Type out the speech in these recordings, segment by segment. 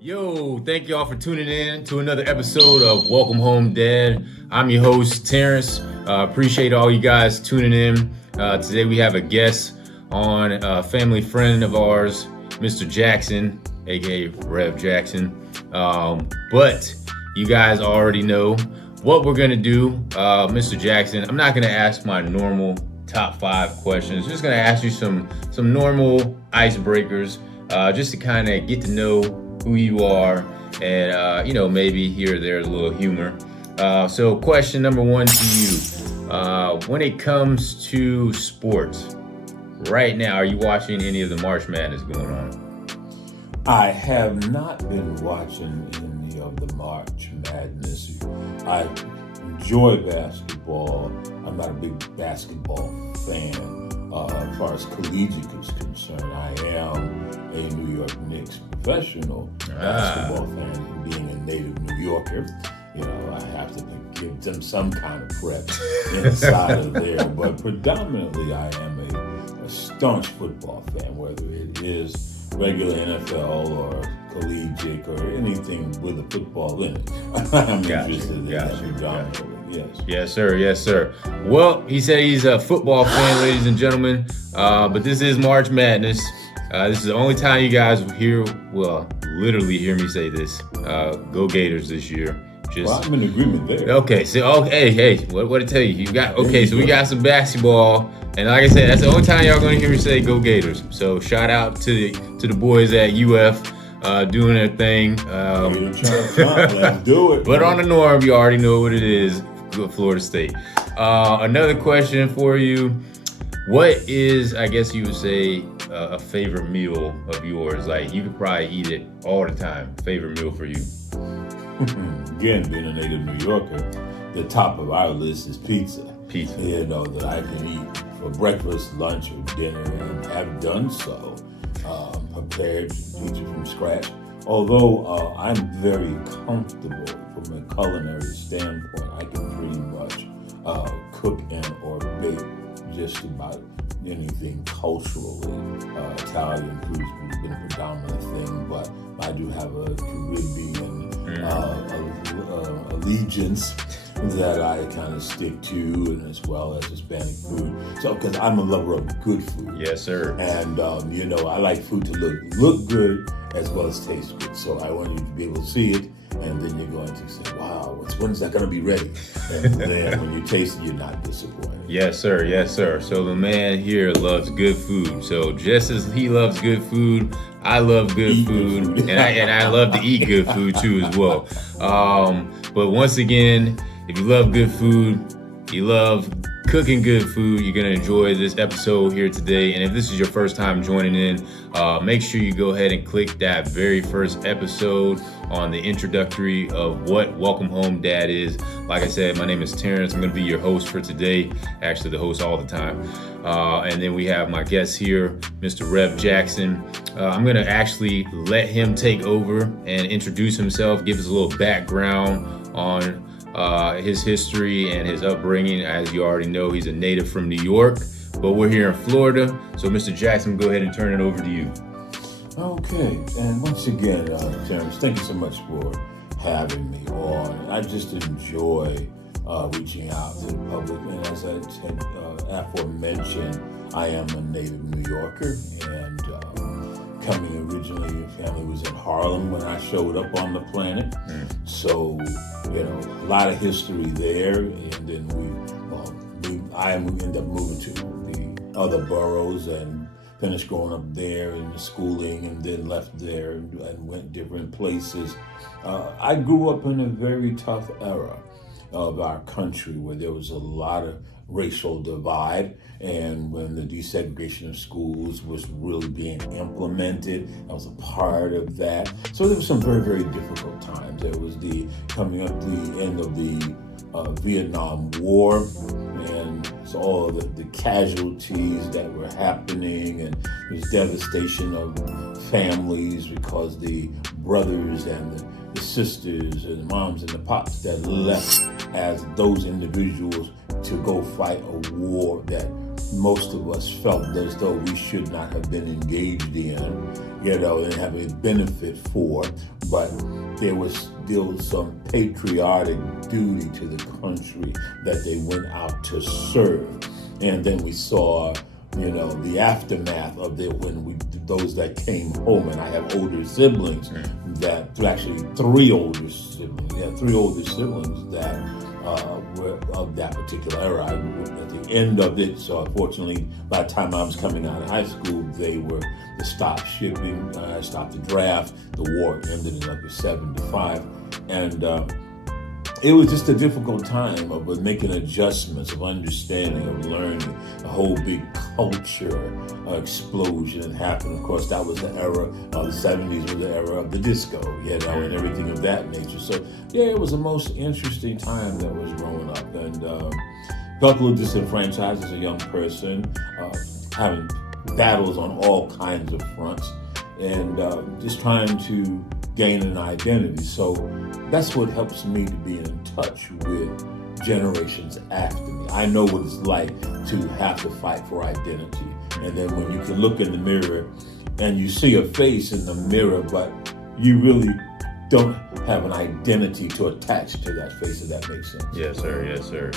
Yo, thank y'all for tuning in to another episode of Welcome Home Dad. I'm your host, Terrence. Appreciate all you guys tuning in. Today we have a guest on, a family friend of ours, Mr. Jackson, aka Rev Jackson. But you guys already know what we're gonna do. Mr. Jackson, I'm not gonna ask my normal top 5 questions. Just gonna ask you some normal icebreakers, just to kind of get to know who you are, and maybe here or there's a little humor. So question number 1 to you. When it comes to sports, right now, are you watching any of the March Madness going on? I have not been watching any of the March Madness. I enjoy basketball. I'm not a big basketball fan. As far as collegiate is concerned, I am a New York Knicks professional basketball fan. Being a native New Yorker, I have to give them some kind of prep inside of there. But predominantly, I am a staunch football fan, whether it is regular NFL or collegiate or anything with a football in it. I'm interested in that predominantly. Yes, sir. Well, he said he's a football fan, ladies and gentlemen. But this is March Madness. This is the only time you guys literally hear me say this. Go Gators this year. I'm in agreement there. Okay, so hey, what to tell you? So we got some basketball, and like I said, that's the only time y'all gonna hear me say Go Gators. So shout out to the boys at UF doing their thing. Let's do it. But on the norm, you already know what it is. Good Florida State. Another question for you. What is, I guess you would say, a favorite meal of yours? Like, you could probably eat it all the time. Favorite meal for you? Again, being a native New Yorker, the top of our list is pizza. That I can eat for breakfast, lunch, or dinner, and have done so. Prepared pizza from scratch. Although I'm very comfortable from a culinary standpoint, I can pretty much cook or bake just about anything culturally. Italian food's been a predominant thing, but I do have a Caribbean allegiance that I kind of stick to, and as well as Hispanic food. So, because I'm a lover of good food. Yes, sir. And I like food to look good as well as taste good. So I want you to be able to see it, and then you're going to say, "Wow, when's that going to be ready?" And then when you taste it, you're not disappointed. Yes, sir. So the man here loves good food. So just as he loves good food, I love good food, and I love to eat good food too as well. But once again, if you love good food, you love cooking good food, you're gonna enjoy this episode here today. And if this is your first time joining in, make sure you go ahead and click that very first episode on the introductory of what Welcome Home Dad is. Like I said, my name is Terrence. I'm gonna be your host for today. Actually, the host all the time. And then we have my guest here, Mr. Rev Jackson. I'm gonna actually let him take over and introduce himself, give us a little background on his history and his upbringing. As you already know, he's a native from New York, but we're here in Florida. So Mr. Jackson, go ahead and turn it over to you. Okay, and once again, Terrence, thank you so much for having me on. I just enjoy reaching out to the public, and as I said aforementioned, I am a native New Yorker, and coming originally, family was in Harlem when I showed up on the planet. So, a lot of history there, and then I ended up moving to the other boroughs and finished growing up there and schooling, and then left there and went different places. I grew up in a very tough era of our country where there was a lot of racial divide, and when the desegregation of schools was really being implemented, I was a part of that. So there were some very, very difficult times. There was the coming up the end of the Vietnam War, and so all of the casualties that were happening, and there was devastation of families because the brothers and the sisters and the moms and the pops that left as those individuals to go fight a war that most of us felt as though we should not have been engaged in, and have a benefit for. but there was still some patriotic duty to the country that they went out to serve. And then we saw, the aftermath of it when those that came home, and I have older siblings actually three older siblings that were of that particular era. I was at the end of it, so unfortunately, by the time I was coming out of high school, they stopped shipping, stopped the draft, the war ended in like 75, and it was just a difficult time of making adjustments, of understanding, of learning. A whole big culture explosion that happened. Of course, that was the era of the 70s, was the era of the disco, and everything of that nature. So, it was the most interesting time that was growing up. And felt a little disenfranchised as a young person, having battles on all kinds of fronts, and just trying to gain an identity. So that's what helps me to be in touch with generations after me. I know what it's like to have to fight for identity. And then when you can look in the mirror and you see a face in the mirror, but you really don't have an identity to attach to that face, if that makes sense. Yes, sir.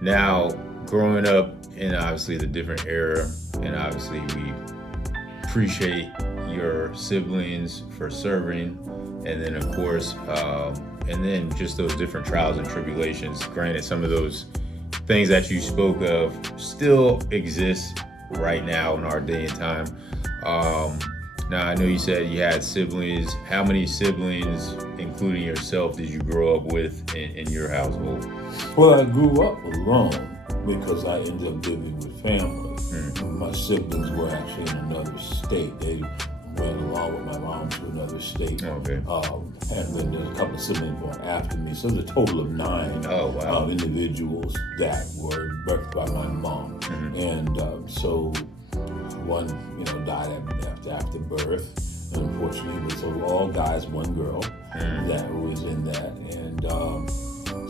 Now, growing up in obviously the different era, and obviously we appreciate your siblings for serving, and then of course, and then just those different trials and tribulations. Granted, some of those things that you spoke of still exist right now in our day and time. Now, I know you said you had siblings. How many siblings, including yourself, did you grow up with in your household? Well, I grew up alone because I ended up living with family. My siblings were actually in another state. They went along with my mom to another state. Okay. And then there's a couple of siblings born after me. So there's a total of 9 individuals that were birthed by my mom. And so one, died after birth. And unfortunately, so all guys, one girl that was in that. And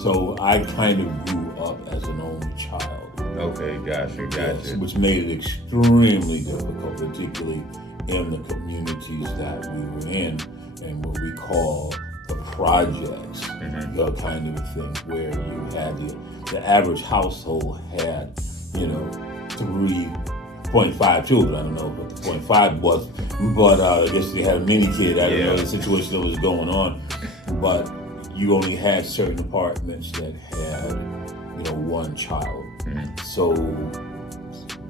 so I kind of grew up as an only child. Okay, gotcha. Yes, which made it extremely difficult, particularly in the communities that we were in and what we call the projects, the kind of thing where you had the average household had, 3.5 children. I don't know what the 0.5 was, but I guess they had a mini kid. I don't know the situation that was going on, but you only had certain apartments that had, one child. So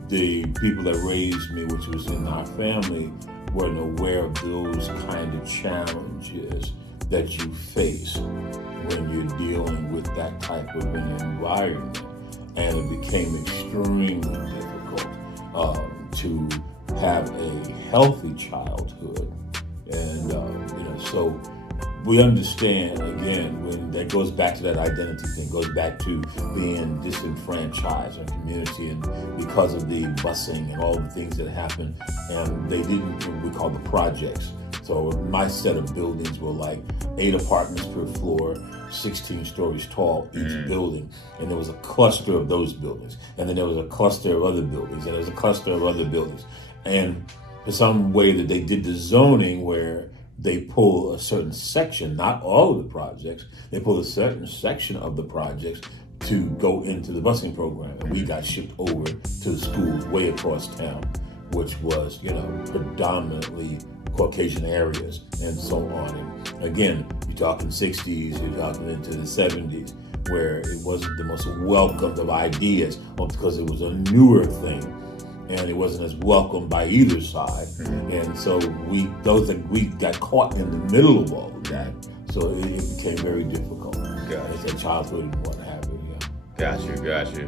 the people that raised me, which was in our family, weren't aware of those kind of challenges that you face when you're dealing with that type of an environment. And it became extremely difficult to have a healthy childhood. And, so we understand, again, when that goes back to that identity thing, goes back to being disenfranchised in community, and because of the busing and all the things that happened, and they didn't what we call the projects. So my set of buildings were like 8 apartments per floor, 16 stories tall each building, and there was a cluster of those buildings, and then there was a cluster of other buildings, and there was a cluster of other buildings. And for some way that they did the zoning where they pull a certain section, not all of the projects, they pull a certain section of the projects to go into the busing program. And we got shipped over to the schools way across town, which was, predominantly Caucasian areas and so on. And again, you're talking 60s, you're talking into the 70s, where it wasn't the most welcomed of ideas, because it was a newer thing. And it wasn't as welcome by either side. And so we got caught in the middle of all of that. So it became very difficult. As a childhood and what have you. Gotcha.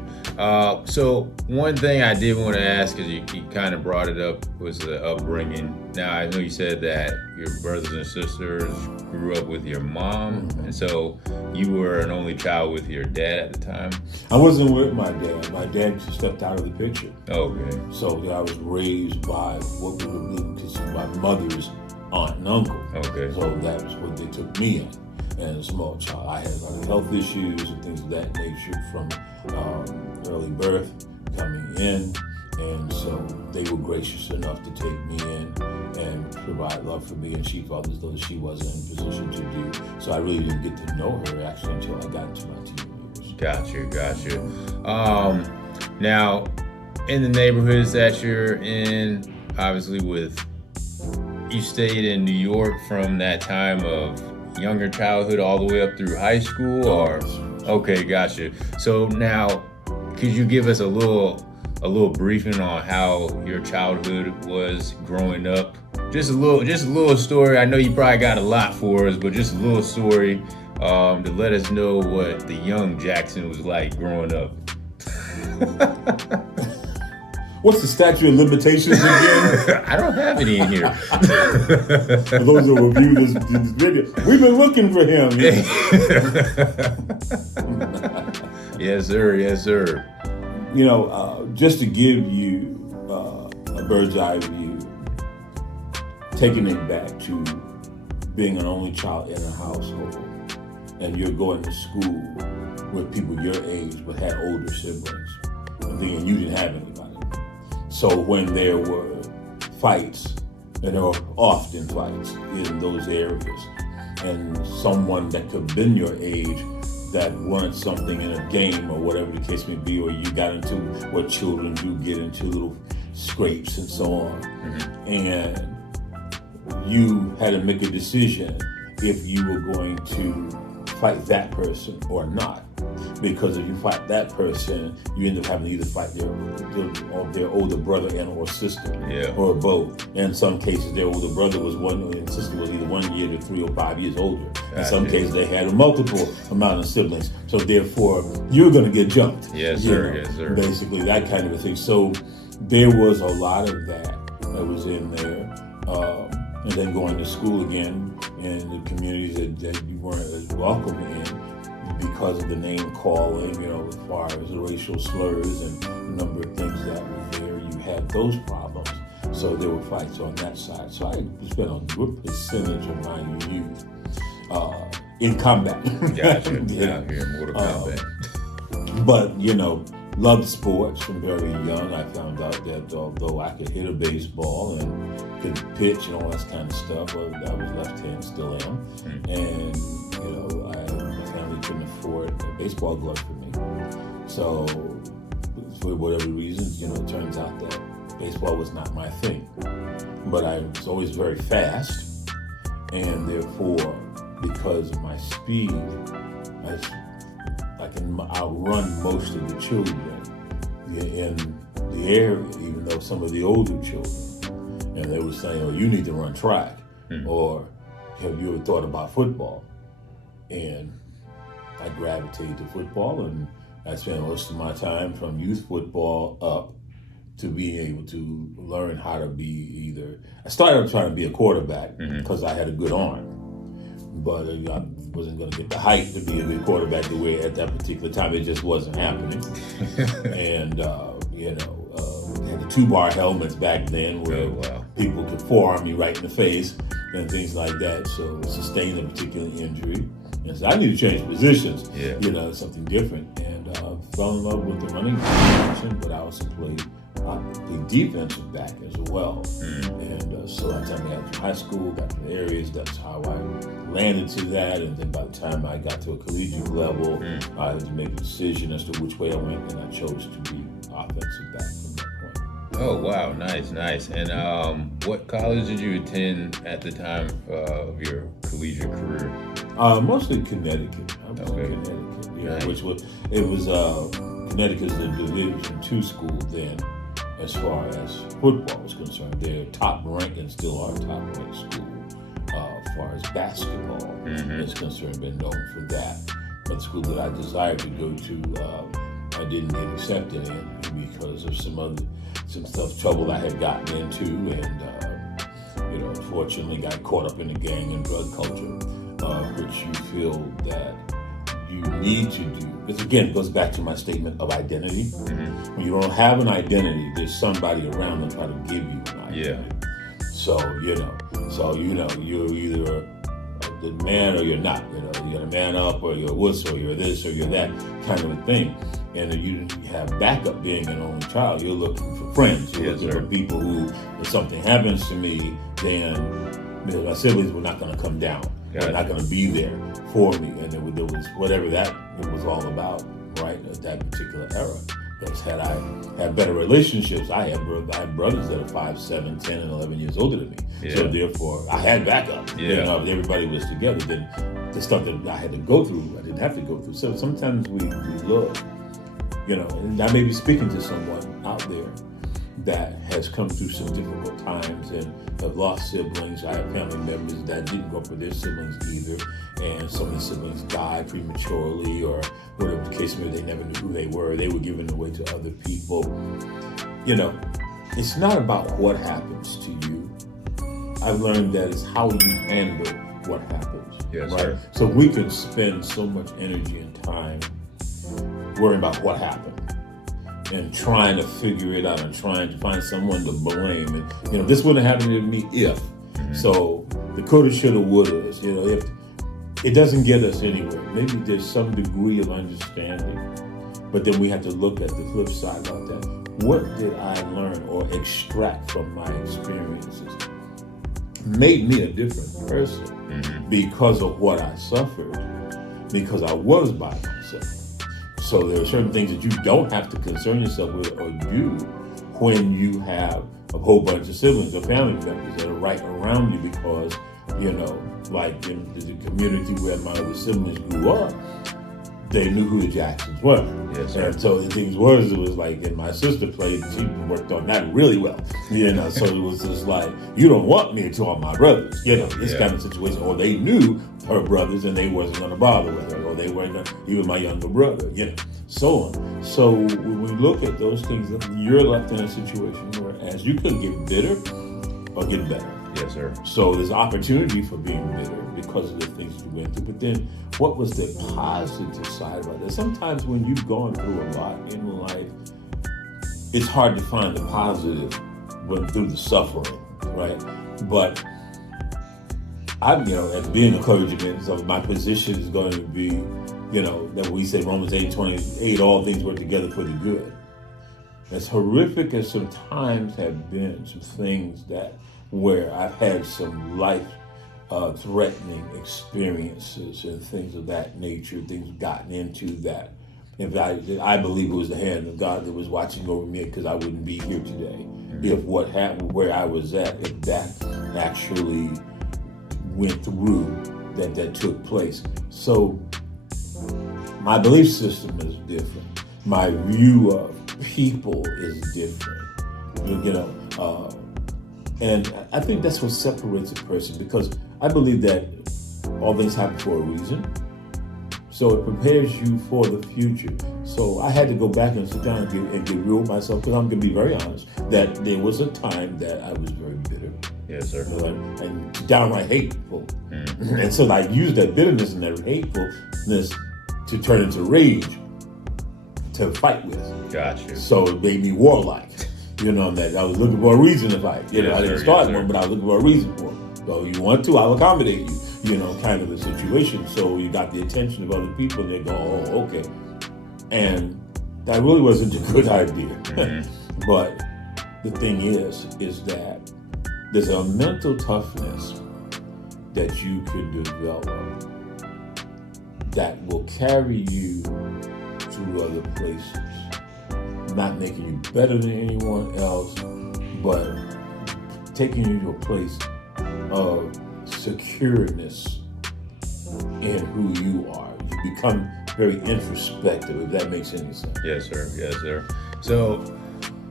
So one thing I did want to ask, because you kind of brought it up, was the upbringing. Now, I know you said that your brothers and sisters grew up with your mom, and so you were an only child with your dad at the time? I wasn't with my dad. My dad stepped out of the picture. Okay. So I was raised by what we would consider my mother's aunt and uncle. Okay. So that was what they took me in. And as a small child, I had a lot of health issues and things of that nature from early birth coming in. And so they were gracious enough to take me in and provide love for me, and she felt as though she wasn't in a position to do. So I really didn't get to know her actually until I got into my teen years. Gotcha. Now, in the neighborhoods that you're in, obviously you stayed in New York from that time of younger childhood all the way up through high school, or? Okay, gotcha. So now, could you give us a little briefing on how your childhood was growing up? Just a little story. I know you probably got a lot for us, but just a little story to let us know what the young Jackson was like growing up. What's the statute of limitations again? I don't have any in here. For those who review this video, we've been looking for him. Yes, sir. You know, just to give you a bird's eye view, taking it back to being an only child in a household, and you're going to school with people your age but had older siblings, and you didn't have anybody. So when there were fights, and there were often fights in those areas, and someone that could have been your age that weren't something in a game or whatever the case may be, or you got into what children do, get into little scrapes and so on. Mm-hmm. And you had to make a decision if you were going to fight that person or not. Because if you fight that person, you end up having to either fight their older brother and or sister, or both. In some cases, their older brother was one, and sister was either 1 year to 3 or 5 years older. In some cases, they had a multiple amount of siblings. So therefore, you're going to get jumped. Yes, sir. Basically, that kind of a thing. So there was a lot of that was in there. And then going to school again in the communities that you weren't as welcome in, because of the name calling, as far as the racial slurs and a number of things that were there, you had those problems. So there were fights on that side. So I spent a good percentage of my youth in combat. Gotcha. Mortal Kombat. But, loved sports from very young. I found out that although I could hit a baseball and could pitch and all that kind of stuff, I was left-handed, still am. And, my family couldn't afford a baseball glove for me. So, for whatever reasons, it turns out that baseball was not my thing. But I was always very fast, and therefore, because of my speed, I can outrun most of the children in the area, even though some of the older children. And they were saying, "Oh, you need to run track," or "Have you ever thought about football?" And I gravitated to football, and I spent most of my time from youth football up to being able to learn how to be I started trying to be a quarterback because I had a good arm, but I wasn't going to get the height to be a good quarterback the way at that particular time. It just wasn't happening. And, had the 2-bar helmets back then where people could forearm me right in the face and things like that. So sustained a particular injury. And so I need to change positions, something different. And fell in love with the running position, but I also played defensive back as well. And so by the time I got to high school, got to the areas, that's how I landed to that. And then by the time I got to a collegiate level, I had to make a decision as to which way I went, and I chose to be offensive back from that point. Oh, wow. Nice. And what college did you attend at the time of your collegiate career? Mostly Connecticut. I was in Connecticut, nice. Connecticut is a Division II school then, as far as football is concerned. They're top ranked and still are top ranked school as far as basketball is concerned. Been known for that. But the school that I desired to go to, I didn't get accepted in because of some trouble I had gotten into, and unfortunately got caught up in the gang and drug culture, which you feel that you need to do. Because again, it goes back to my statement of identity. When you don't have an identity, there's somebody around to try to give you an identity. So, you're either the man or you're not. You're a man up or you're a wuss or you're this or you're that kind of a thing. and you have backup being an only child. You're looking for friends. You're looking for people who, if something happens to me, then my siblings were not going to come down. They're not going to be there for me. And there was whatever that it was all about, right, at that particular era. Because had I had better relationships, I had brothers that are 5, 7, 10, and 11 years older than me. Yeah. So therefore, I had backup. Yeah. You know, if everybody was together, then the stuff that I had to go through, I didn't have to go through. So sometimes we look, you know, and I may be speaking to someone out there that has come through some difficult times and have lost siblings. I have family members that didn't go for their siblings either, and some of the siblings died prematurely, or whatever the case may be, they never knew who they were. They were given away to other people. You know, it's not about what happens to you. I've learned that it's how you handle what happens. Yes, right? sir. So we can spend so much energy and time worrying about what happened and trying to figure it out and trying to find someone to blame. And, you know, this wouldn't have happened to me if. Mm-hmm. So the coulda, shoulda, wouldas, you know, if it doesn't get us anywhere. Maybe there's some degree of understanding, but then we have to look at the flip side about that. What did I learn or extract from my experiences? Made me a different person because of what I suffered, because I was by myself. So there are certain things that you don't have to concern yourself with or do when you have a whole bunch of siblings or family members that are right around you, because, you know, like in the community where my other siblings grew up, they knew who the Jacksons were. Yes, sir. And so the things was, it was like, and my sister played, she worked on that really well. You know, so it was just like, you don't want me to all my brothers, you know, this kind of situation. Or they knew her brothers and they wasn't going to bother with her, or they weren't going to, even my younger brother, you know, so on. So when we look at those things, you're left in a situation where as you could get bitter or get better. Yes, sir. So there's opportunity for being bitter because of the things you went through. But then what was the positive side about that? Sometimes when you've gone through a lot in life, it's hard to find the positive through the suffering, right? But I'm, you know, as being a clergyman, so my position is going to be, you know, that we say Romans 8:28, all things work together for the good. As horrific as some times have been, some things that where I've had some life-threatening experiences and things of that nature, things gotten into that. In fact, I believe it was the hand of God that was watching over me, because I wouldn't be here today if what happened, where I was at, if that actually went through, that took place. So my belief system is different. My view of people is different. You know, and I think that's what separates a person, because I believe that all things happen for a reason. So it prepares you for the future. So I had to go back and sit down and get real with myself, because I'm going to be very honest, that there was a time that I was very bitter. Yes, sir. And downright hateful. Mm-hmm. And so I used that bitterness and that hatefulness to turn into rage to fight with. Gotcha. So it made me warlike. You know, that I was looking for a reason to fight. You know, I didn't start one, but I was looking for a reason for it. So you want to, I'll accommodate you. You know, kind of a situation. So you got the attention of other people, and they go, oh, okay. And that really wasn't a good idea. Mm-hmm. But the thing is that there's a mental toughness that you can develop that will carry you to other places, not making you better than anyone else, but taking you to a place of secureness in who you are. You become very introspective, if that makes any sense. Yes, sir. Yes, sir. So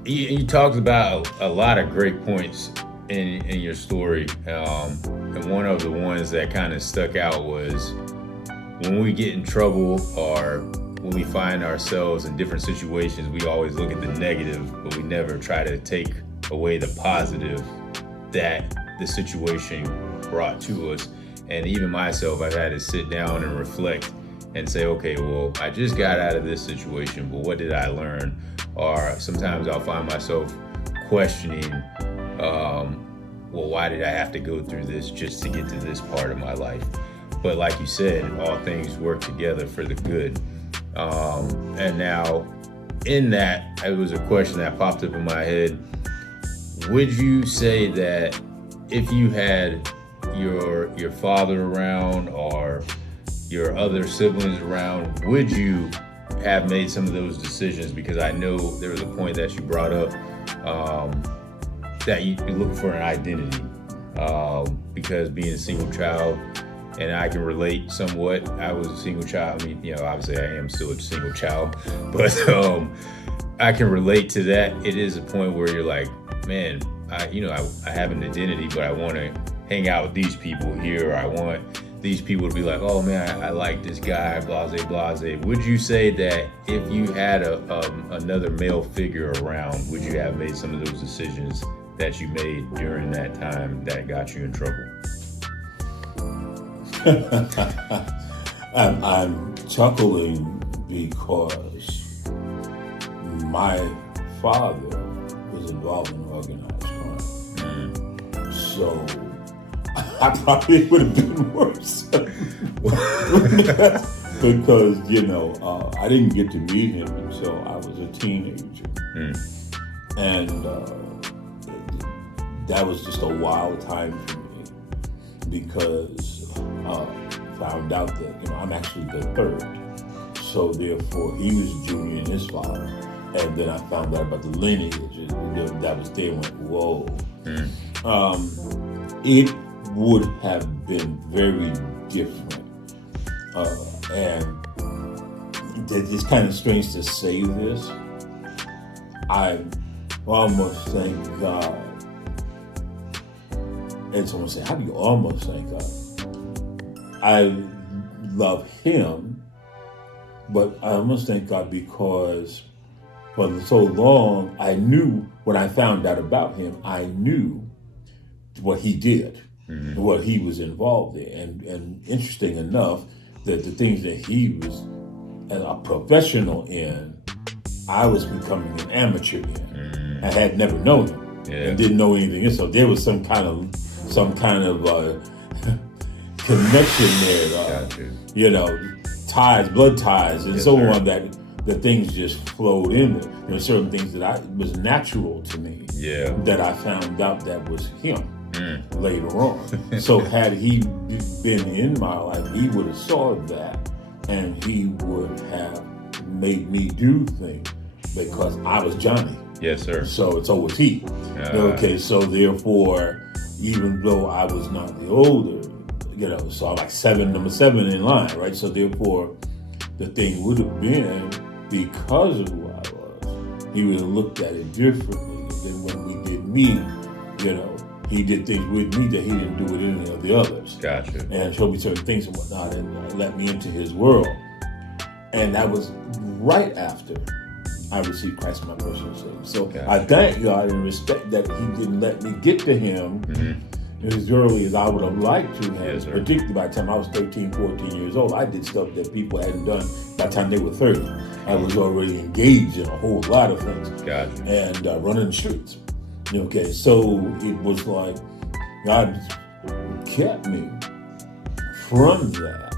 you talked about a lot of great points in your story. And one of the ones that kind of stuck out was when we get in trouble or when we find ourselves in different situations, we always look at the negative, but we never try to take away the positive that the situation brought to us. And even myself, I've had to sit down and reflect and say, okay, well, I just got out of this situation, but what did I learn? Or sometimes I'll find myself questioning, well, why did I have to go through this just to get to this part of my life? But like you said, all things work together for the good. And now in that, it was a question that popped up in my head. Would you say that if you had your father around or your other siblings around, would you have made some of those decisions? Because I know there was a point that you brought up that you're looking for an identity, because being a single child, and I can relate somewhat. I was a single child. I mean, obviously I am still a single child, but I can relate to that. It is a point where you're like, man, I have an identity, but I want to hang out with these people here. Or I want these people to be like, oh man, I like this guy, blase, blase. Would you say that if you had another male figure around, would you have made some of those decisions that you made during that time that got you in trouble? I'm chuckling because my father was involved in organized crime. So I probably would have been worse. Because, I didn't get to meet him until I was a teenager. And that was just a wild time for me because found out that, I'm actually the third. So therefore, he was junior in his father. And then I found out about the lineage. That was there and went, whoa. It would have been very different. And it's kind of strange to say this. I almost thank God. And someone say, how do you almost thank God? I love him, but I almost thank God because for so long, I knew when I found out about him, I knew what he did, what he was involved in. And interesting enough, that the things that he was a professional in, I was becoming an amateur in. I had never known him and didn't know anything else. So there was some kind of connection there, ties, blood ties, and on that things just flowed in there. There were certain things that was natural to me that I found out that was him later on. So had he been in my life, he would have saw that and he would have made me do things because I was Johnny. Yes, sir. So was he. Okay, so therefore, even though I was not the older, so I'm like number seven in line, right? So therefore, the thing would have been, because of who I was, he would have looked at it differently than when we did meet. He did things with me that he didn't do with any of the others. Gotcha. And showed me certain things and whatnot, and let me into his world. And that was right after I received Christ as my personal Savior. So I thank God and respect that he didn't let me get to him as early as I would have liked to have. Particularly by the time I was 13, 14 years old, I did stuff that people hadn't done by the time they were 30. I was already engaged in a whole lot of things. Gotcha. And running the streets. Okay, so it was like God kept me from that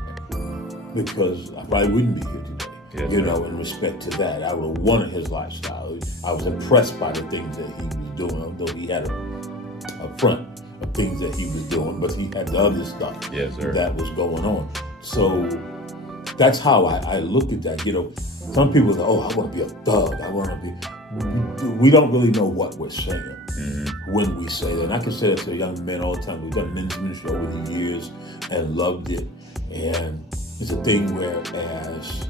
because I probably wouldn't be here today. In respect to that, I would have wanted his lifestyle. I was impressed by the things that he was doing, although he had a front of things that he was doing, but he had the other stuff that was going on. So that's how I look at that. Some people say, I want to be a thug. I want to be. We don't really know what we're saying when we say that. And I can say that to young men all the time. We've done men's ministry over the years and loved it. And it's a thing whereas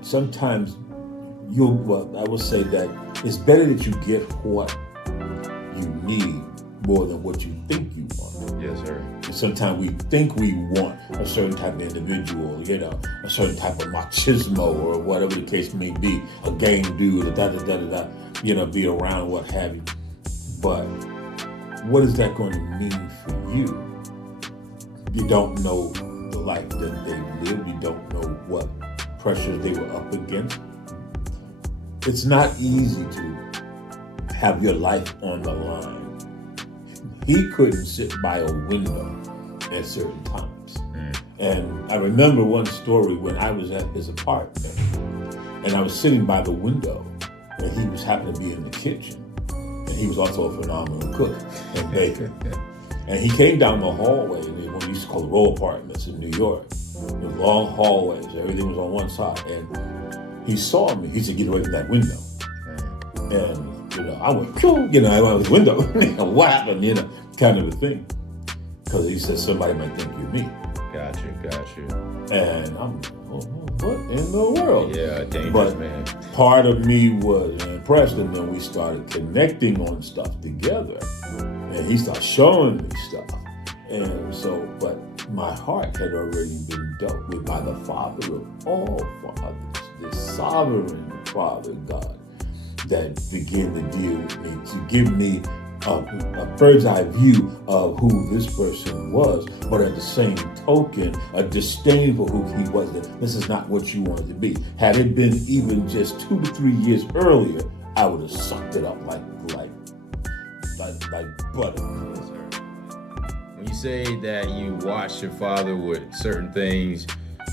sometimes I will say that it's better that you get what you need more than what you think you want. Yes, sir. Sometimes we think we want a certain type of individual, a certain type of machismo or whatever the case may be, a gang dude, be around, what have you. But what is that going to mean for you? You don't know the life that they lived. You don't know what pressures they were up against. It's not easy to have your life on the line. He couldn't sit by a window at certain times. And I remember one story when I was at his apartment And I was sitting by the window, and he was happened to be in the kitchen. And he was also a phenomenal cook and baker. And he came down the hallway, in what we used to call the row apartments in New York. With long hallways, everything was on one side. And he saw me. He said, "Get away from that window." And, I went, phew, I went out the window. What happened, kind of a thing. Because he said, somebody might think you're me. Gotcha. And I'm, what in the world? Yeah, dangerous, man. Part of me was impressed, and then we started connecting on stuff together. And he started showing me stuff. And so, but my heart had already been dealt with by the Father of all fathers, the sovereign Father God, that began to deal with me, to give me a bird's eye view of who this person was, but at the same token, a disdain for who he was. That this is not what you wanted to be. Had it been even just 2 to 3 years earlier, I would have sucked it up like butter. Yes, sir. When you say that you watched your father with certain things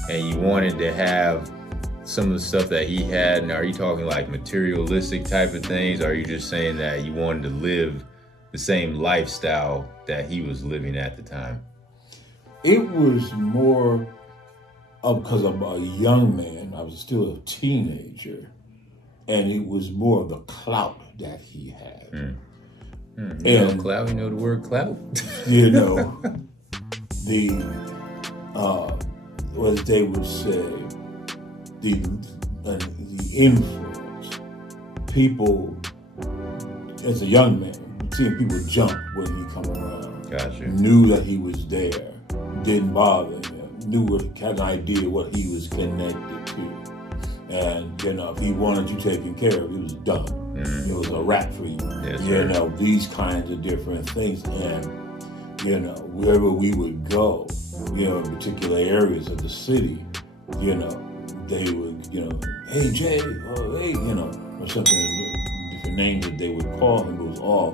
and you wanted to have some of the stuff that he had, and are you talking like materialistic type of things? Or are you just saying that you wanted to live the same lifestyle that he was living at the time? It was more of, because I'm a young man, I was still a teenager, and it was more of the clout that he had. Clout, you know the word clout? As they would say, the influence. People, as a young man, seeing people jump when he come around. Gotcha. Knew that he was there, didn't bother him, had an idea what he was connected to. And, if he wanted you taken care of, he was done. It was a wrap for you. Yes, these kinds of different things. And, wherever we would go, in particular areas of the city, they would, hey, Jay, hey, or something, different names that they would call him. It was all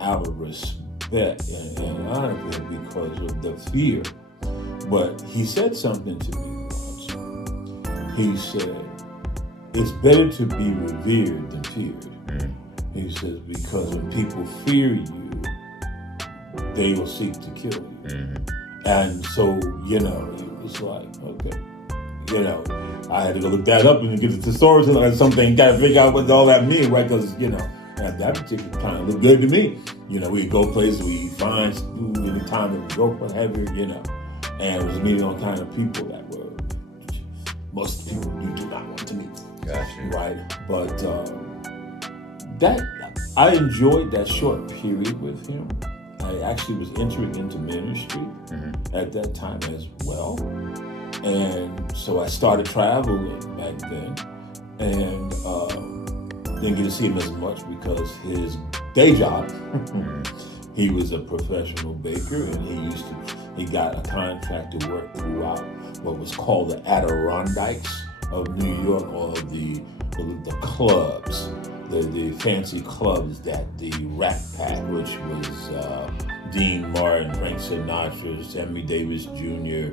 out of respect and honor for him because of the fear. But he said something to me once. He said, it's better to be revered than feared. He says, because when people fear you, they will seek to kill you. And so, it was like, okay. I had to go look that up and get the thesaurus and something, got to figure out what all that means, right? Because, at that particular time, it looked good to me. We'd go places, we'd find food any time that we go, what have you, and it was meeting all kind of people that were, most people you do not want to meet. Gotcha. Right? But I enjoyed that short period with him. I actually was entering into ministry at that time as well. And so I started traveling back then, and didn't get to see him as much because his day job, he was a professional baker, and he got a contract to work throughout what was called the Adirondacks of New York, or the clubs, the fancy clubs that the Rat Pack, which was Dean Martin, Frank Sinatra, Sammy Davis Jr.,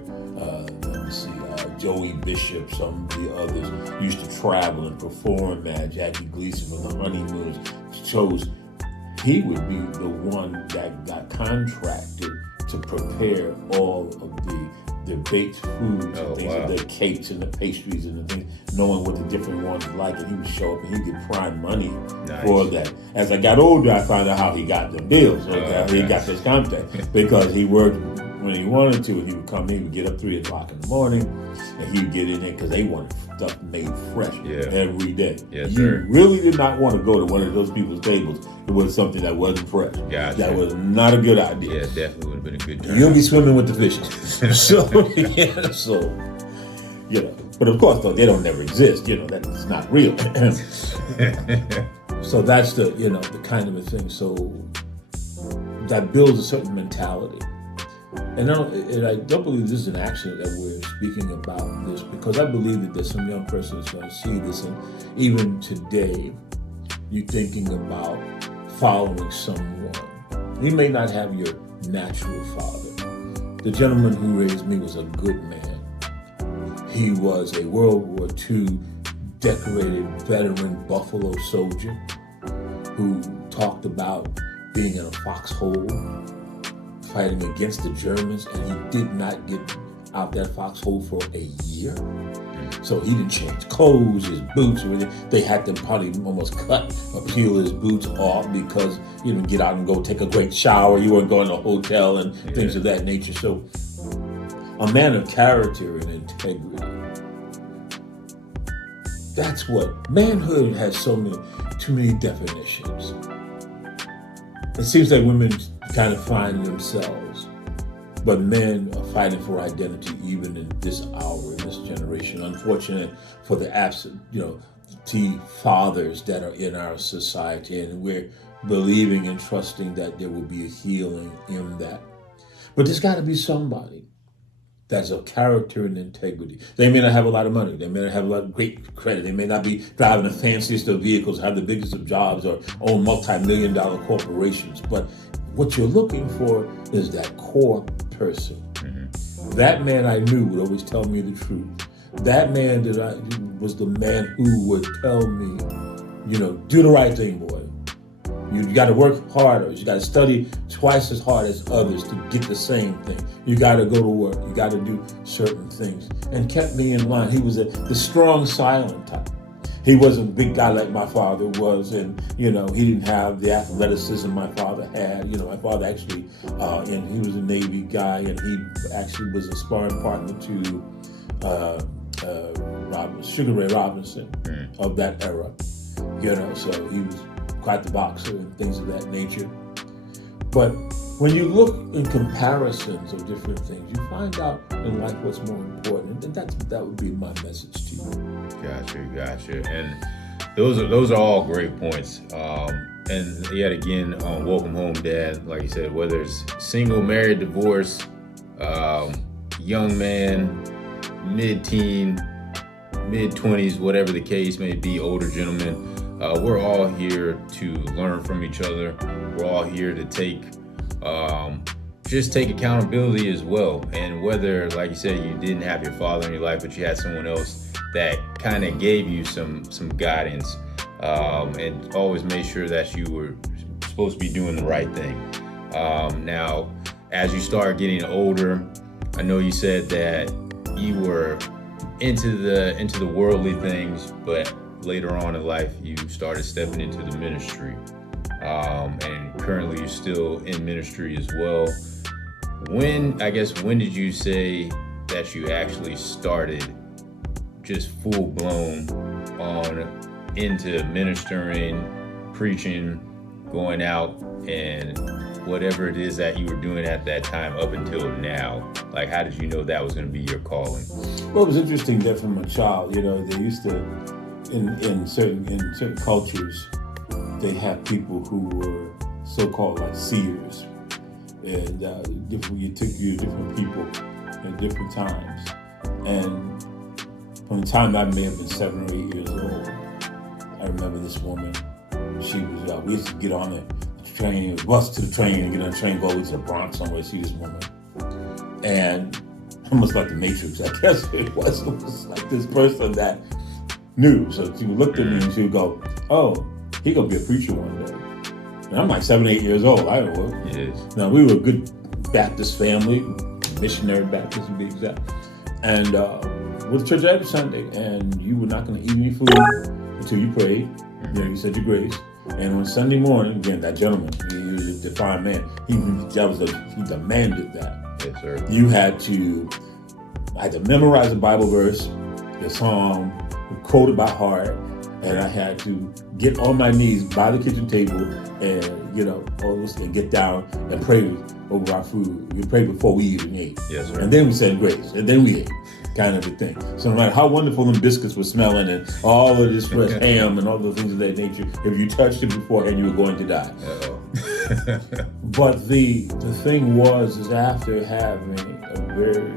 Joey Bishop, some of the others used to travel and perform at. Jackie Gleason from the Honeymooners chose. He would be the one that got contracted to prepare all of the baked foods and things, the cakes and the pastries and the things, knowing what the different ones like, and he would show up and he'd get prime money for that. As I got older, I found out how he got the bills, how he got his contact, because he worked when he wanted to, and he would come in, he would get up 3 o'clock in the morning, and he would get in there because they wanted stuff made fresh every day. Yes, you really did not want to go to one of those people's tables. It was something that wasn't fresh. Gotcha. That was not a good idea. Yeah, definitely would have been a good turn. You'll be swimming with the fishes. But of course, though, they don't never exist. That's not real. So that's the kind of a thing. So that builds a certain mentality. And I don't believe this is an accident that we're speaking about this, because I believe that there's some young person that's going to see this, and even today, you're thinking about following someone. You may not have your natural father. The gentleman who raised me was a good man. He was a World War II decorated veteran Buffalo soldier who talked about being in a foxhole fighting against the Germans, and he did not get out that foxhole for a year. So he didn't change clothes, his boots, they had to probably almost peel his boots off because you didn't get out and go take a great shower. You weren't going to a hotel and things of that nature. So a man of character and integrity. That's what manhood has too many definitions. It seems like women kind of find themselves, but men are fighting for identity even in this hour, in this generation. Unfortunate for the absentee fathers that are in our society, and we're believing and trusting that there will be a healing in that. But there's got to be somebody that's of character and integrity. They may not have a lot of money. They may not have a lot of great credit. They may not be driving the fanciest of vehicles, have the biggest of jobs, or own multi-million-dollar corporations. But what you're looking for is that core person. Mm-hmm. That man I knew would always tell me the truth. That man was the man who would tell me, do the right thing, boy. You got to work harder. You got to study twice as hard as others to get the same thing. You got to go to work. You got to do certain things. And kept me in line. He was the strong, silent type. He wasn't a big guy like my father was, and he didn't have the athleticism my father had. My father actually, and he was a Navy guy, and he actually was a sparring partner to Sugar Ray Robinson of that era. So he was quite the boxer and things of that nature. But when you look in comparisons of different things, you find out in life what's more important, and that would be my message to you. Gotcha. And those are all great points. And yet again, welcome home, Dad. Like you said, whether it's single, married, divorced, young man, mid-teen, mid-20s, whatever the case may be, older gentlemen, we're all here to learn from each other. We're all here to take accountability as well. And whether, like you said, you didn't have your father in your life, but you had someone else that kind of gave you some guidance, and always made sure that you were supposed to be doing the right thing. Now, as you start getting older, I know you said that you were into the worldly things, but later on in life, you started stepping into the ministry. And currently you're still in ministry as well. When did you say that you actually started just full blown on into ministering, preaching, going out, and whatever it is that you were doing at that time up until now? Like, how did you know that was going to be your calling? Well, it was interesting that from a child, they used to, in certain cultures, they have people who were so-called like seers, and you took different people at different times. And from the time I may have been 7 or 8 years old, I remember this woman. She was we used to get on the train, bus to the train, and get on the train, go over to the Bronx somewhere, see this woman, and almost like the Matrix, I guess it was like this person that knew. So she looked at me and she would go, "Oh, he gonna be a preacher one day." And I'm like 7, 8 years old. I don't know. Yes. Now, we were a good Baptist family, missionary Baptist to be exact, and with church every Sunday. And you were not going to eat any food until you prayed. You said your grace. And on Sunday morning, again, that gentleman, he was a defined man. He demanded that. Yes, sir. I had to memorize a Bible verse, the psalm, quote it by heart, and I had to get on my knees by the kitchen table and get down and pray over our food. We prayed before we even ate. Yes, sir. And then we said grace, and then we ate, kind of a thing. So no matter how wonderful them biscuits were smelling and all of this fresh ham and all the things of that nature, if you touched it beforehand, you were going to die. But the thing is after having a very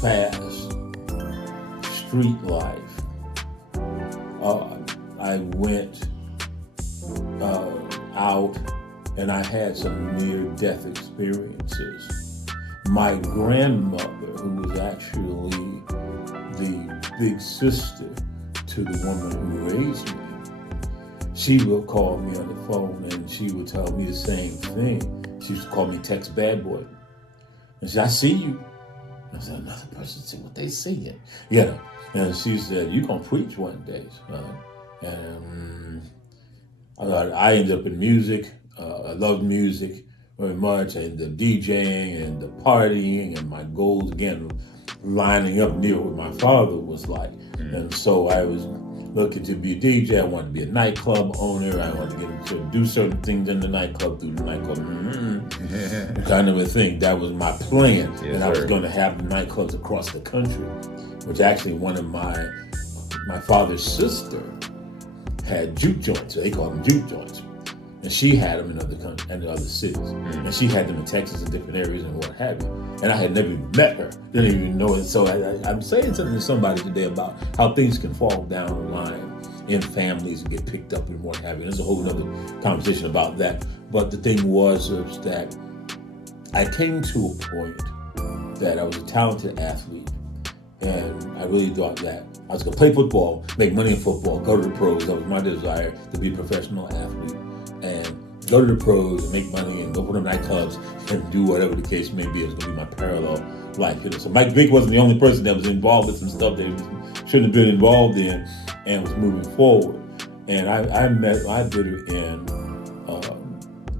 fast street life, I went out and I had some near-death experiences. My grandmother, who was actually the big sister to the woman who raised me, she would call me on the phone and she would tell me the same thing. She used to call me Tex Bad Boy. And she said, I see you. I said, another person said, what they saying? You know. And she said, you gonna preach one day, son. And I ended up in music. I loved music very much, and the DJing and the partying, and my goals, again, lining up near what my father was like. And so I was looking to be a DJ. I wanted to be a nightclub owner. I wanted to get to do certain things in the nightclub, through the nightclub, kind of a thing. That was my plan. Yes, and I was going to have nightclubs across the country, which actually one of my father's sister had juke joints. They called them juke joints. And she had them in other countries and other cities. And she had them in Texas and different areas and what have you. And I had never even met her. Didn't even know it. So I'm saying something to somebody today about how things can fall down the line in families and get picked up and what have you. There's a whole other conversation about that. But the thing was that I came to a point that I was a talented athlete. And I really thought that I was going to play football, make money in football, go to the pros. That was my desire, to be a professional athlete. And go to the pros and make money and open up nightclubs and do whatever the case may be. It was going to be my parallel life. You know? So Mike Vick wasn't the only person that was involved with some stuff that he shouldn't have been involved in and was moving forward. And I did it in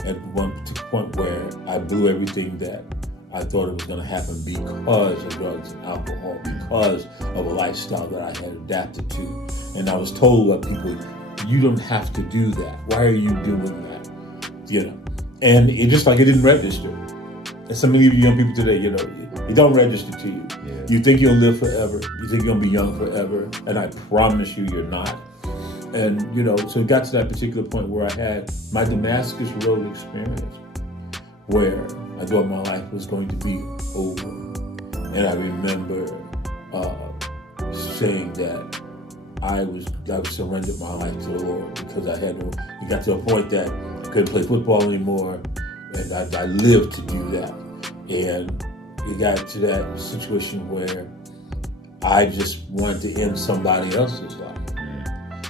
at one point where I blew everything that I thought it was going to happen because of drugs and alcohol, because of a lifestyle that I had adapted to. And I was told by people, you don't have to do that. Why are you doing that? You know, and it just like it didn't register. And some of you young people today, you know, it don't register to you. Yeah. You think you'll live forever. You think you're gonna be young forever, and I promise you, you're not. And you know, so it got to that particular point where I had my Damascus Road experience, where I thought my life was going to be over, and I remember saying that I surrendered my life to the Lord because it got to a point that I couldn't play football anymore, and I lived to do that. And it got to that situation where I just wanted to end somebody else's life.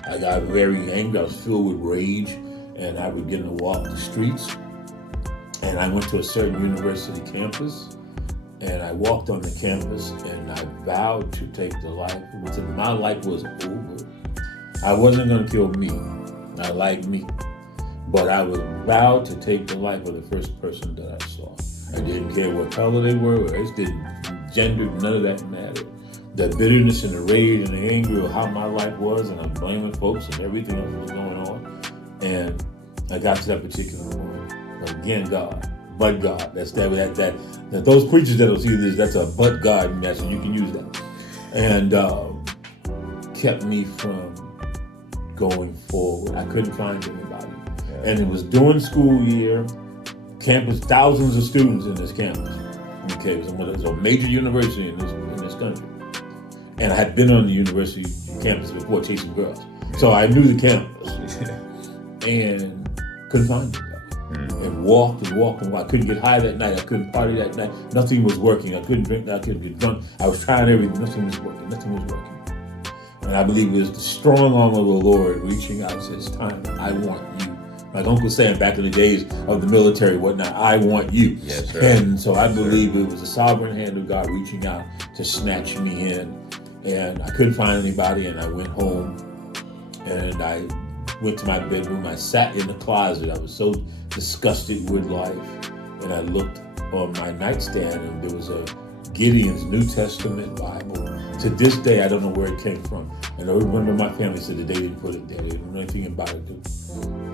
I got very angry. I was filled with rage, and I would begin to walk the streets. And I went to a certain university campus, and I walked on the campus, and I vowed to take the life. My life was over. I wasn't going to kill me. I like me. But I was vowed to take the life of the first person that I saw. I didn't care what color they were, or race, gender, none of that mattered. The bitterness and the rage and the anger of how my life was, and I'm blaming folks and everything else that was going on. And I got to that particular point. But again, God. But God. That's that those preachers that'll see this, that's a but God message. You can use that. And kept me from going forward. I couldn't find anybody. Yeah. And it was during school year, campus, thousands of students in this campus. Okay, it was a major university in this country. And I had been on the university campus before chasing girls. Yeah. So I knew the campus. And couldn't find anybody. And walked. I couldn't get high that night. I couldn't party that night. Nothing was working. I couldn't drink. I couldn't get drunk. I was trying everything. Nothing was working. And I believe it was the strong arm of the Lord reaching out and says, "Time, I want you." Like Uncle Sam back in the days of the military, whatnot. I want you. Yes, sir. And so I believe it was the sovereign hand of God reaching out to snatch me in. And I couldn't find anybody. And I went home. And I went to my bedroom. I sat in the closet. I was so disgusted with life. And I looked on my nightstand, and there was a Gideon's New Testament Bible. To this day, I don't know where it came from. And I remember my family said that they didn't put it there. They didn't know anything about it.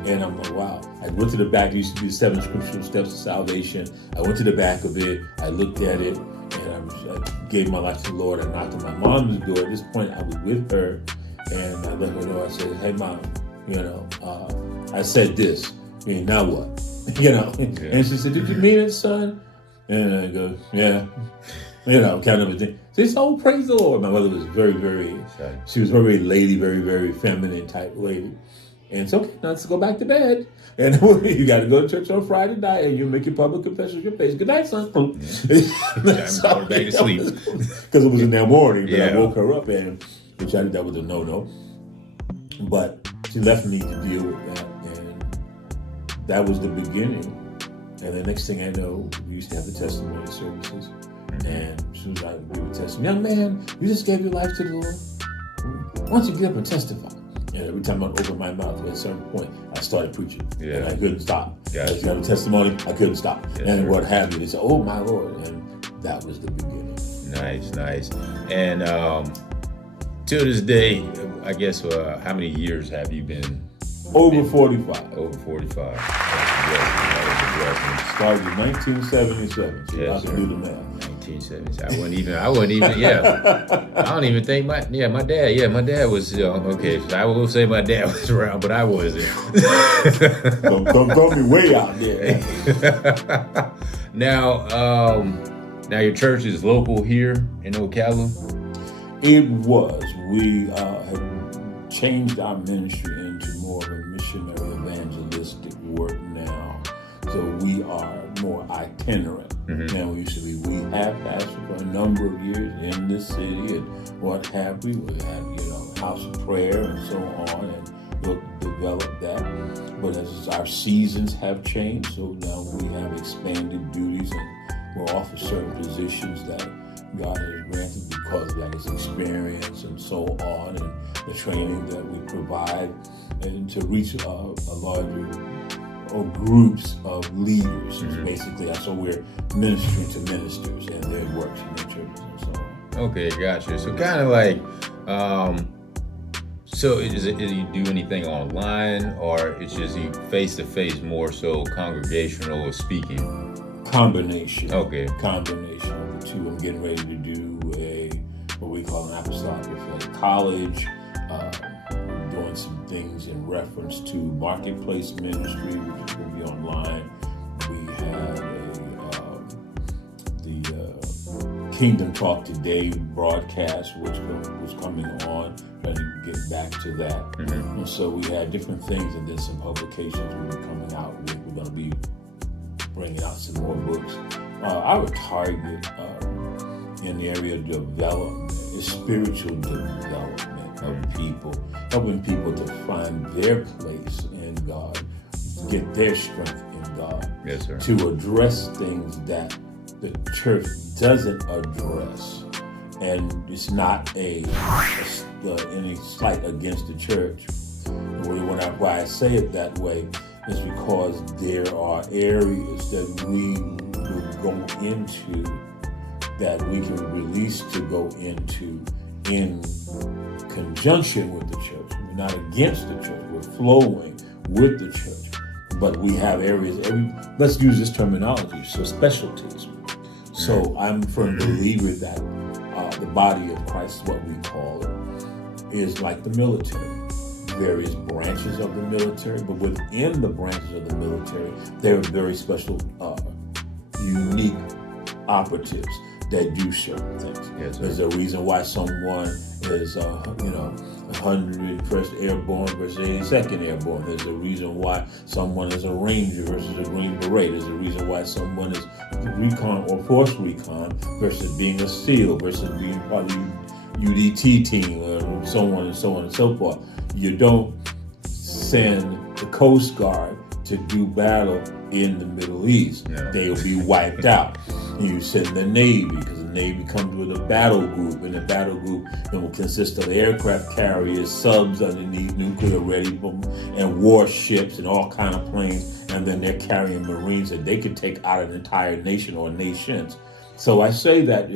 And I'm like, wow. I went to the back. It used to be the 7 scriptural steps of salvation. I went to the back of it. I looked at it, and I gave my life to the Lord. I knocked on my mom's door. At this point, I was with her, and I let her know. I said, "Hey, Mom, I said this. I mean, now what?" Yeah. And she said, "Did you mean it, son?" And I go, "Yeah." Kind of a thing. She said, "Oh, praise the Lord." My mother was very, very, she was very lady, very, very feminine type lady. And it's okay, now let's go back to bed. And you got to go to church on Friday night, and you make your public confession of your faith. Good night, son. Yeah. So, back to sleep. Because it was in that morning, but I woke her up, and which that was a no-no. But she left me to deal with that, and that was the beginning. And the next thing I know, we used to have the testimony services. And as soon as I would give a testimony, young man, you just gave your life to the Lord. Why don't you get up and testify? And every time I opened my mouth at a certain point, I started preaching. Yeah. And I couldn't stop. Gotcha. As you have a testimony, I couldn't stop. Yes, and sir. what have you. They said, oh my Lord. And that was the beginning. Nice. And to this day, I guess, how many years have you been? Over 45. Over 45. That Started in 1977. So Yes, I can sir. do the math. 1970s. I wasn't even, yeah. I don't even think my dad was, okay, so I will say my dad was around, but I wasn't. Don't throw me way out there. Now your church is local here in Ocala? It was. We had changed our ministry into more of a missionary evangelistic work now. So we are more itinerant than we used to be. We have pastored for a number of years in the city and what have we. We had, house of prayer and so on, and we'll develop that. But as our seasons have changed, so now we have expanded duties and we'll offer certain positions that God has granted because of that is experience and so on, and the training that we provide, and to reach a larger or groups of leaders. Basically, that's what we're ministering to ministers and their works in their churches and so on. Okay, gotcha. So kind of like, so is you do anything online, or it's just you face-to-face, more so congregational or speaking? Combination. Okay. Combination of the two. I'm getting ready to do what we call an apostolic prophetic college. Doing some things in reference to marketplace ministry, which is going to be online. We have the Kingdom Talk Today broadcast, which was coming on. Trying to get back to that. And so we had different things, and then some publications we'll be coming out with. We're going to be bringing out some more books. Our target in the area of development is spiritual development of people, helping people to find their place in God, get their strength in God, Yes, sir. to address things that the church doesn't address. And it's not any slight against the church. Why I say it that way is because there are areas that we will go into, that we can release to go into in conjunction with the church. We're not against the church. We're flowing with the church. But we have areas, let's use this terminology, so specialties. So I'm a firm believer that the body of Christ, what we call it, is like the military. Various branches of the military, but within the branches of the military, there are very special, unique operatives that do certain things. Yes, There's a reason why someone is, 101st Airborne versus 82nd Airborne. There's a reason why someone is a Ranger versus a Green Beret. There's a reason why someone is recon or force recon versus being a SEAL versus being part of the UDT team, or so on and so on and so forth. You don't send the Coast Guard to do battle in the Middle East. No. They'll be wiped out. You send the Navy, because the Navy comes with a battle group, and the battle group will consist of aircraft carriers, subs underneath, nuclear ready, and warships and all kind of planes, and then they're carrying Marines that they could take out an entire nation or nations. So I say that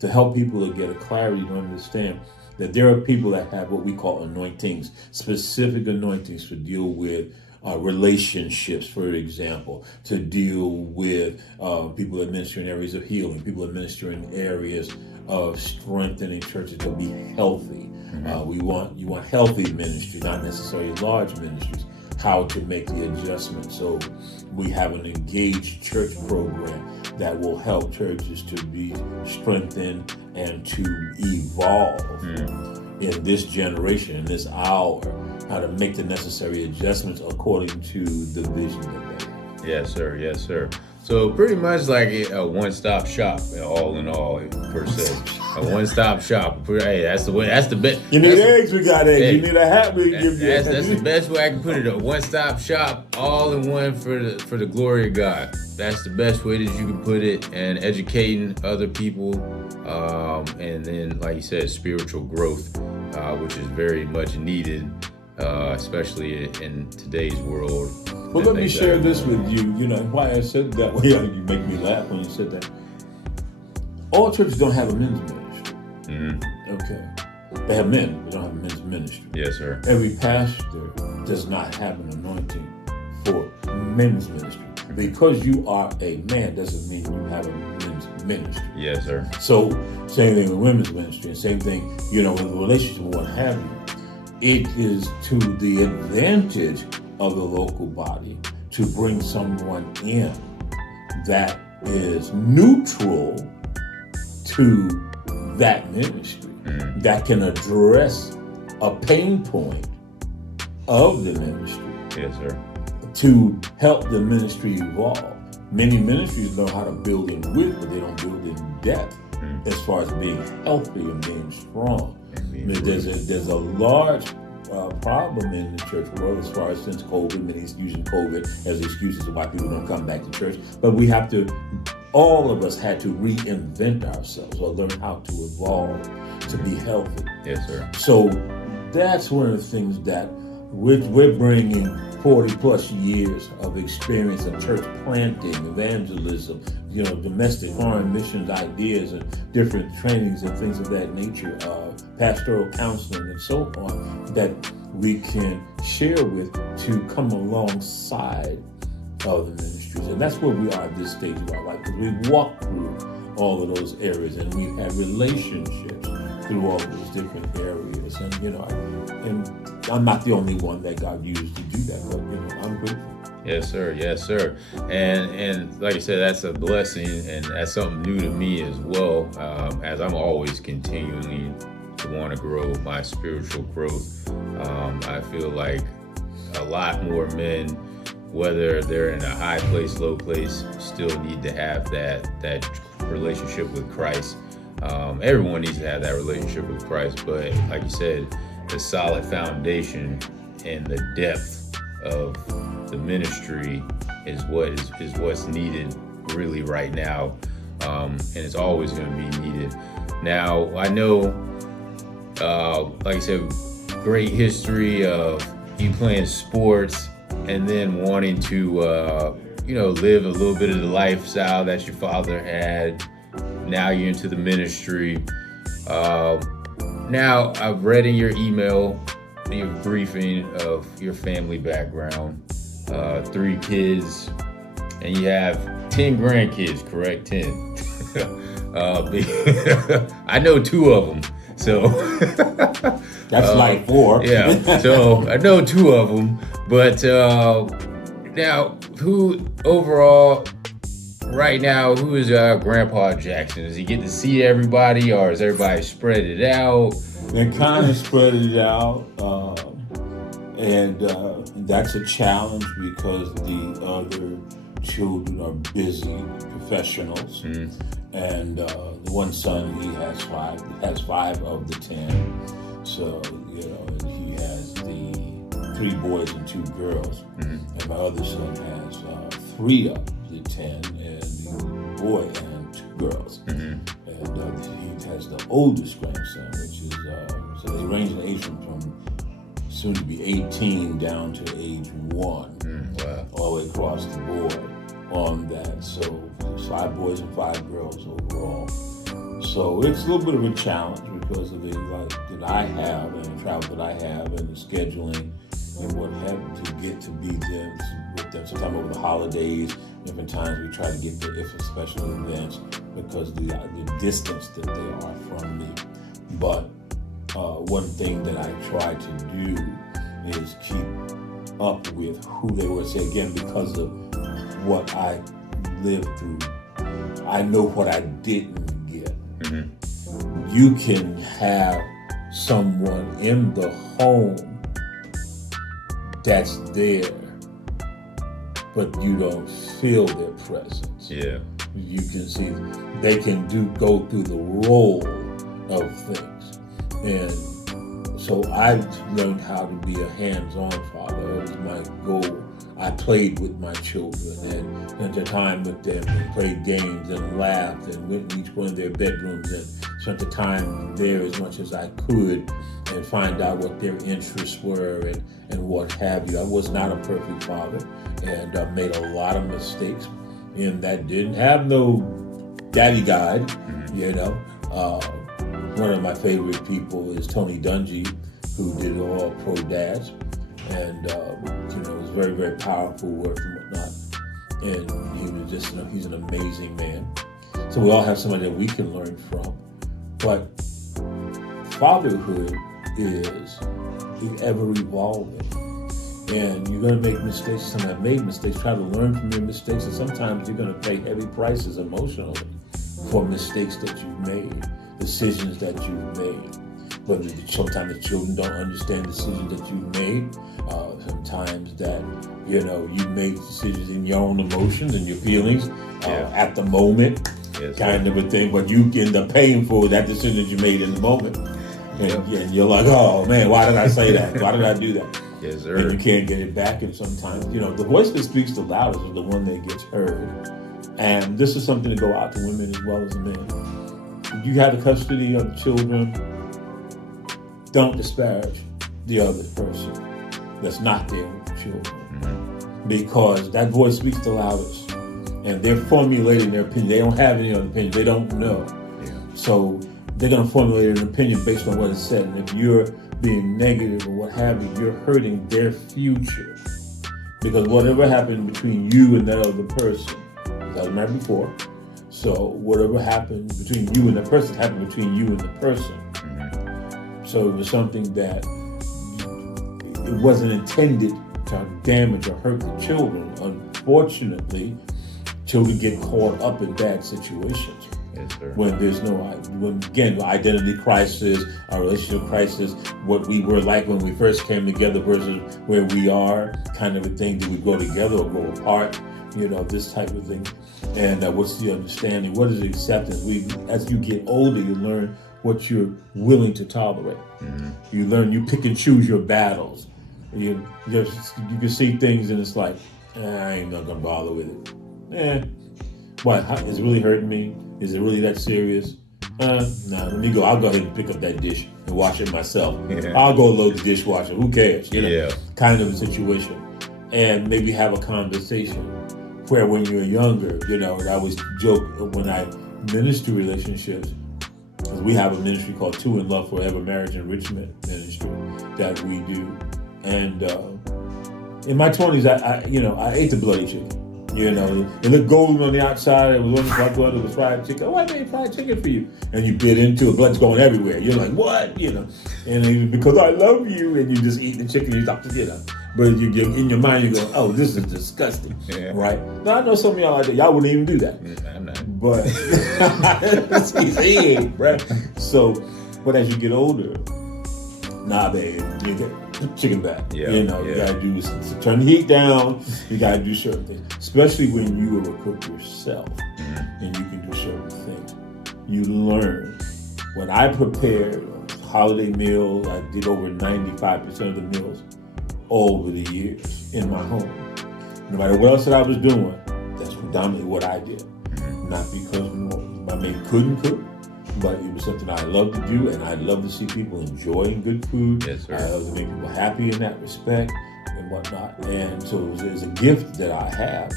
to help people to get a clarity to understand that there are people that have what we call anointings, specific anointings to deal with relationships, for example, to deal with people that minister in areas of healing, people that minister in areas of strengthening churches to be healthy. You want healthy ministry, not necessarily large ministries. How to make the adjustment. So we have an engaged church program that will help churches to be strengthened and to evolve in this generation, in this hour, how to make the necessary adjustments according to the vision that they have. Yes, sir. Yes, sir. So pretty much like a one-stop shop, all in all, per se. A one-stop shop. Hey, that's the way. That's the best. You need eggs, we got eggs. Hey, You need a hat, we give you. That's the best way I can put it. A one-stop shop, all in one for the glory of God. That's the best way that you can put it, and educating other people, and then, like you said, spiritual growth, which is very much needed, especially in today's world. Well, let me share this with you. You know why I said that way. You make me laugh when you said that. All churches don't have a men's ministry. Mm-hmm. Okay, they have men, but don't have a men's ministry. Yes, sir. Every pastor does not have an anointing for men's ministry. Because you are a man doesn't mean you have a men's ministry. Yes, sir. So same thing with women's ministry, and same thing, you know, with relationship and what have you. It is to the advantage of the local body to bring someone in that is neutral to that ministry, that can address a pain point of the ministry. Yes, sir. To help the ministry evolve. Many ministries know how to build in width, but they don't build in depth as far as being healthy and being strong. There's a large problem in the church world as far as since COVID, many using COVID as excuses of why people don't come back to church. But we have to, all of us had to reinvent ourselves or learn how to evolve to be healthy. Yes, sir. So that's one of the things that we're bringing 40 plus years of experience in church planting, evangelism, you know, domestic foreign missions ideas and different trainings and things of that nature, pastoral counseling and so on, that we can share with to come alongside of the ministries. And that's where we are at this stage of our life, because we walked through all of those areas and we've had relationships through all of those different areas. And, you know, and I'm not the only one that God used to do that, but, you know, I'm grateful. Yes, sir. Yes, sir. And like I said, that's a blessing, and that's something new to me as well, as I'm always continuing to want to grow my spiritual growth. I feel like a lot more men, whether they're in a high place, low place, still need to have that relationship with Christ. Everyone needs to have that relationship with Christ, but like you said, the solid foundation and the depth of the ministry is what's needed really right now, and it's always going to be needed. Now, I know, like I said, great history of you playing sports and then wanting to, live a little bit of the lifestyle that your father had. Now you're into the ministry. Now, I've read in your email, your briefing of your family background, 3 kids, and you have 10 grandkids, correct? 10. I know 2 of them, so. That's like 4. Yeah, so I know 2 of them, but now, who overall, right now, who is Grandpa Jackson? Does he get to see everybody, or is everybody spread it out? They kind of spread it out, and that's a challenge because the other children are busy professionals, and the one son, he has 5 of the 10, so and he has the 3 boys and 2 girls, and my other son has 3 of the 10, and the boy and 2 girls, and he has the oldest grandson, which is so they range in age from soon to be 18 down to age 1, Wow. all the way across the board on that. So 5 boys and 5 girls overall. So it's a little bit of a challenge because of the life that I have and the travel that I have and the scheduling and what have you to get to be there with them. Sometimes over the holidays, different times we try to get there if it's special events because of the distance that they are from me. But one thing that I try to do is keep up with who they were. Say again, because of what I lived through, I know what I didn't get. You can have someone in the home that's there but you don't feel their presence. Yeah. You can see they can go through the role of things. And so I've learned how to be a hands-on father. It was my goal. I played with my children and spent the time with them and played games and laughed and went in each one of their bedrooms and spent the time there as much as I could and find out what their interests were and what have you. I was not a perfect father and made a lot of mistakes in that. Didn't have no daddy guide, you know. One of my favorite people is Tony Dungy, who did all Pro Dads. And, it was very, very powerful work and whatnot. And he was just, he's an amazing man. So we all have somebody that we can learn from. But fatherhood is ever evolving. And you're going to make mistakes. Some have made mistakes. Try to learn from your mistakes. And sometimes you're going to pay heavy prices emotionally for mistakes that you've made, decisions that you've made. But sometimes the children don't understand decisions that you've made. Sometimes that, you made decisions in your own emotions and your feelings at the moment, kind of a thing. But you end up paying for that decision that you made in the moment. And you're like, oh man, why did I say that? Why did I do that? Yes, sir. And you can't get it back. And sometimes, the voice that speaks the loudest is the one that gets heard. And this is something to go out to women as well as men. If you have the custody of the children, don't disparage the other person that's not there with the children. Because that voice speaks the loudest. And they're formulating their opinion. They don't have any other opinion. They don't know. So they're going to formulate an opinion based on what is said. And if you're being negative or what have you, you're hurting their future. Because whatever happened between you and that other person, as I remember before, so whatever happened between you and that person happened between you and the person. So it was something that it wasn't intended to damage or hurt the children. Unfortunately, children get caught up in bad situations. Yes, sir. When there's identity crisis, our relationship crisis, what we were like when we first came together versus where we are, kind of a thing. Do we go together or go apart? This type of thing. And what's the understanding? What is the acceptance? As you get older, you learn what you're willing to tolerate. You learn, you pick and choose your battles. You can see things and it's like, I ain't not gonna bother with it. What, is it really hurting me? Is it really that serious? Nah, let me go. I'll go ahead and pick up that dish and wash it myself. I'll go load the dishwasher. Who cares? Kind of a situation. And maybe have a conversation where when you're younger, and I always joke when I minister relationships, because we have a ministry called Two in Love Forever Marriage Enrichment Ministry that we do. And in my 20s, I ate the bloody chicken. It looked golden on the outside. It was on the blood. It was fried chicken. Oh, I made fried chicken for you. And you bit into it. Blood's going everywhere. You're like, what? And even because I love you, and you just eat the chicken. You stop to But in your mind, you go, oh, this is disgusting, right? Now, I know some of y'all like that. Y'all wouldn't even do that. I'm not. But that's easy, right? So, but as you get older, babe, you get chicken back. You gotta do turn the heat down. You gotta do certain things, especially when you are a cook yourself, and you can do certain things. You learn. When I prepared holiday meals, I did over 95% of the meals over the years in my home. No matter what else that I was doing, that's predominantly what I did. Not because my maid couldn't cook, but it was something I loved to do, and I love to see people enjoying good food. Yes, sir. I love to make people happy in that respect and whatnot. And so it's a gift that I have.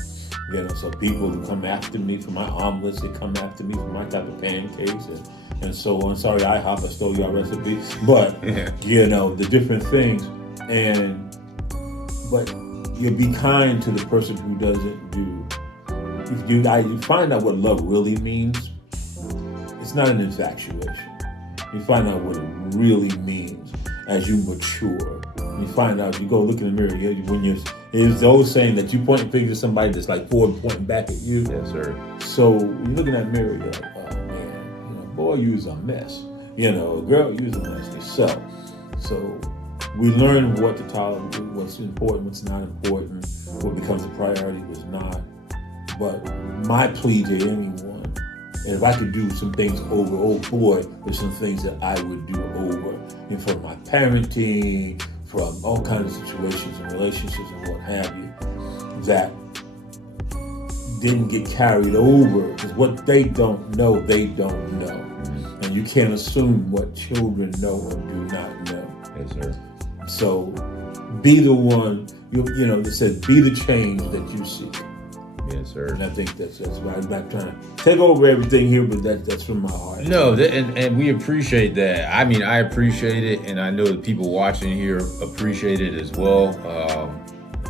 So people who come after me for my omelets, they come after me for my type of pancakes and so on. Sorry, IHOP, I stole your recipe. But, the different things. But you be kind to the person who doesn't do. If you find out what love really means, it's not an infatuation. You find out what it really means as you mature. You find out, you go look in the mirror, it's the old saying that you point a finger to somebody that's like forward pointing back at you. Yes, sir. So you look in that mirror, you're like, oh man, boy, you's a mess. Girl, you's a mess yourself. So we learn what to tolerate, what's important, what's not important, what becomes a priority, what's not. But my plea to anyone, and if I could do some things over, oh boy, there's some things that I would do over. And from my parenting, from all kinds of situations and relationships and what have you, that didn't get carried over. Because what they don't know, they don't know. And you can't assume what children know or do not know. Yes, sir. So be the one, you know, they said, be the change that you seek. Yes, sir. And I think that's why I'm not trying to take over everything here, but that's from my heart. No, and we appreciate that. I mean, I appreciate it, and I know the people watching here appreciate it as well.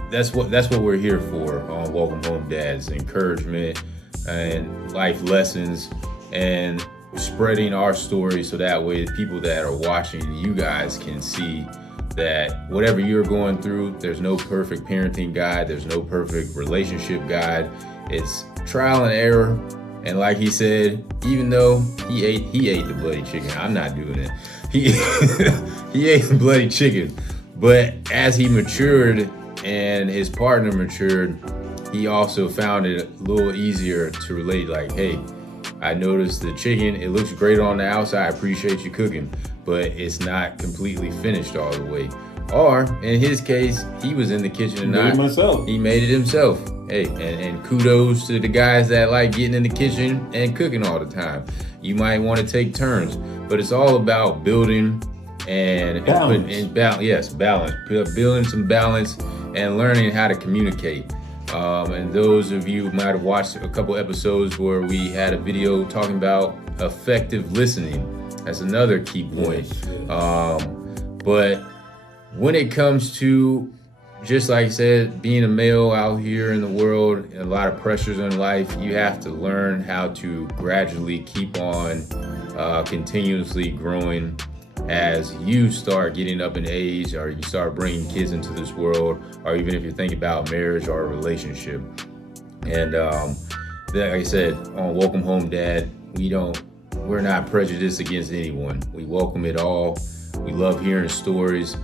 That's what we're here for on Welcome Home Dads: encouragement and life lessons, and spreading our story so that way the people that are watching, you guys can see that whatever you're going through, there's no perfect parenting guide, there's no perfect relationship guide. It's trial and error. And like he said, even though he ate the bloody chicken, I'm not doing it. He ate the bloody chicken. But as he matured and his partner matured, he also found it a little easier to relate. Like, hey, I noticed the chicken, it looks great on the outside, I appreciate you cooking, but it's not completely finished all the way. Or in his case, he was in the kitchen and he made it himself. Hey, and kudos to the guys that like getting in the kitchen and cooking all the time. You might want to take turns, but it's all about building balance. Balance. Building some balance and learning how to communicate. And those of you who might have watched a couple episodes where we had a video talking about effective listening. That's another key point. But when it comes to, just like I said, being a male out here in the world, a lot of pressures in life, you have to learn how to gradually keep on continuously growing as you start getting up in age, or you start bringing kids into this world, or even if you're thinking about marriage or a relationship. And like I said, on Welcome Home Dad, we're not prejudiced against anyone. We welcome it all. We love hearing stories.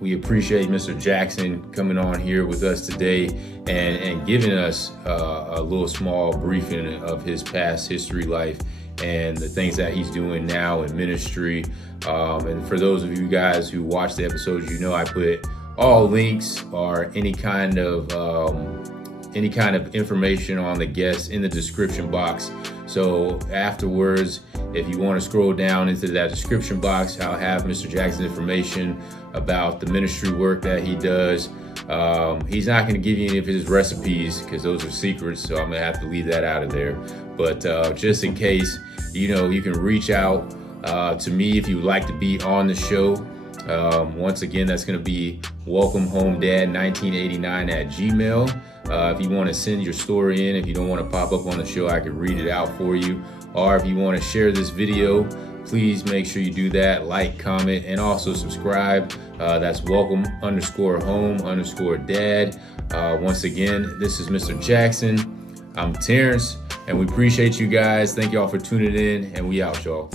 We appreciate Mr. Jackson coming on here with us today and giving us a little small briefing of his past history life and the things that he's doing now in ministry. And for those of you guys who watch the episodes, you know I put all links or any kind of information on the guests in the description box. So afterwards, if you want to scroll down into that description box, I'll have Mr. Jackson's information about the ministry work that he does. He's not going to give you any of his recipes because those are secrets, so I'm going to have to leave that out of there. But just in case, you can reach out to me if you would like to be on the show. Once again, that's going to be welcomehomedad1989@gmail. If you want to send your story in, if you don't want to pop up on the show, I can read it out for you. Or if you want to share this video, please make sure you do that. Like, comment, and also subscribe. That's welcome_home_dad. Once again, this is Mr. Jackson. I'm Terrence, and we appreciate you guys. Thank y'all for tuning in, and we out, y'all.